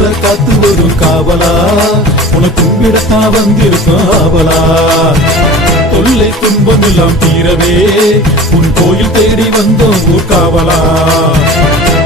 ஊரை காத்து வரும் காவலா உன கும்பிடத்தா வந்திருக்கும் ஆவலா தொல்லை துன்பம் எல்லாம் தீரவே உன் கோயில் தேடி வந்தோம் ஊர் காவலா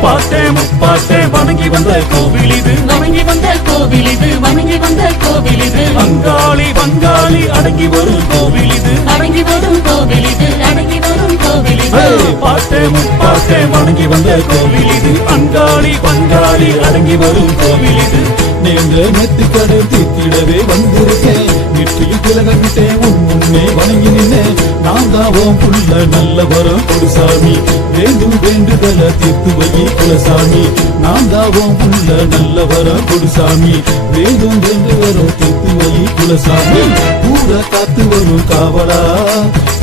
பாட்டே முப்பாட்டே வணங்கி வந்த கோவில் இது வணங்கி வந்த கோவில் இது வணங்கி வந்த கோவில் இது அங்காளி வங்காளி அடங்கி வரும் கோவில் இது அடங்கி வரும் கோவில் இது அடங்கி வரும் கோவில் இது பாட்டே முப்பாட்டே வணங்கி வந்த கோவில் இது அங்காளி வங்காளி அடங்கி வரும் கோவில் இது நேர்ந்த நெத்திக்கடை தீர்த்திடவே வந்திருக்கேன் நெற்றியில் திலகமிட்டேன் உன் முன்னே வணங்கி நின்னேன் நான் தாவோம் புள்ள நல்ல வரம் குருசாமி வேண்டும் வேண்டுதல தீர்த்து வையி குலசாமி நான் தாவோம் புள்ள நல்ல வரம் குருசாமி வேண்டும் வேண்டுதலும் தீர்த்து வையி குலசாமி ஊரை காத்து வரும் காவலா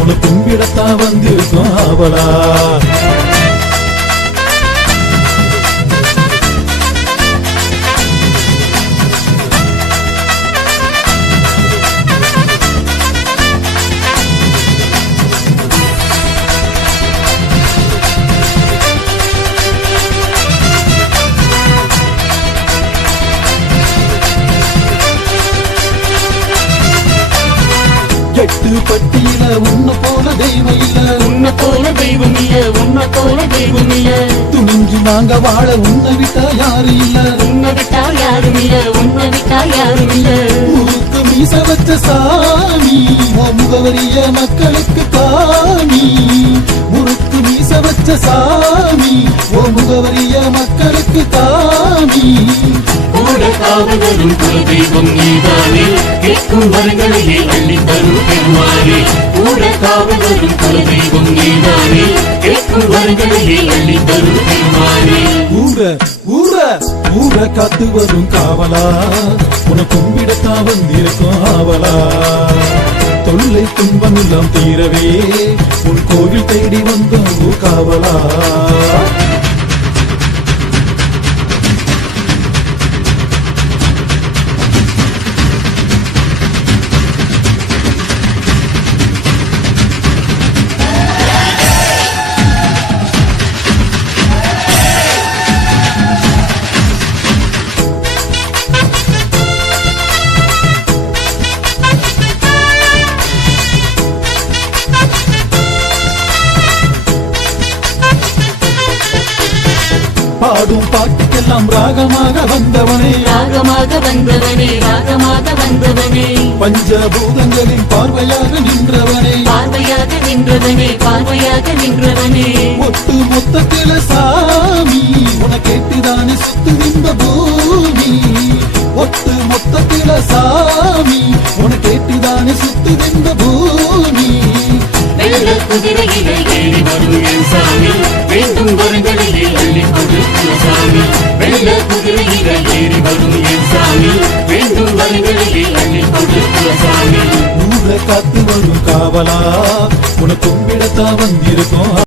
உன கும்பிடத்தா வந்திருக்கும் ஆவலா எட்டு பட்டியில உன்ன போல தெய்வம் இல்ல உன்னை போல தெய்வம் இல்ல உன்னை போல தெய்வம் இல்ல துணிஞ்சு நாங்க வாழ உன்னை விட்டா யாரு இல்ல உன்னை விட்டா யாரும் இல்ல உன்னை விட்டா யாரும் இல்ல முறுக்கு மீச வச்ச சாமி உன் முகவரிய மக்களுக்கு காமி முறுக்கு மீச வச்ச சாமி உன் முகவரிய மக்களுக்கு காமி கூட காவல் வரும் குல தெய்வம் நீதானே கேட்கும் வரங்களையே அள்ளி தரும் பெருமானே கூட காவல் வரும் குல தெய்வம் நீதானே கேட்கும் வரங்களையே அள்ளி தரும் பெருமானே ஊரை காத்து வரும் காவலா உன கும்பிடத்தா வந்திருக்கும் ஆவலா தொல்லை துன்பம் எல்லாம் தீரவே உன் கோவில் தேடி வந்தோம் காவலா பாடும் பாட்டுக்கெல்லாம் ராகமாக வந்தவனே ராகமாக வந்தவனே ராகமாக வந்தவனே பஞ்சபூதங்களின் பார்வையாக நின்றவனே பார்வையாக நின்றவனே பார்வையாக நின்றவனே ஒட்டு மொத்தத்தில சாமி உன கேட்டுதானே சுத்து இந்த பூமி ஒட்டு மொத்தத்தில சாமி உன கேட்டுதானே சுத்து இந்த பூமி வெள்ள குதிரையிலே ஏறி வரும் என் சாமி வேண்டும் வரங்களையே அள்ளி கொடுக்கும் சாமி வெள்ள குதிரையிலே ஏறி வரும் என் சாமி வேண்டும் வரங்களையே அள்ளி கொடுக்கும் சாமி ஊரை காத்து வரும் காவலா உன கும்பிடத்தா வந்திருக்கும்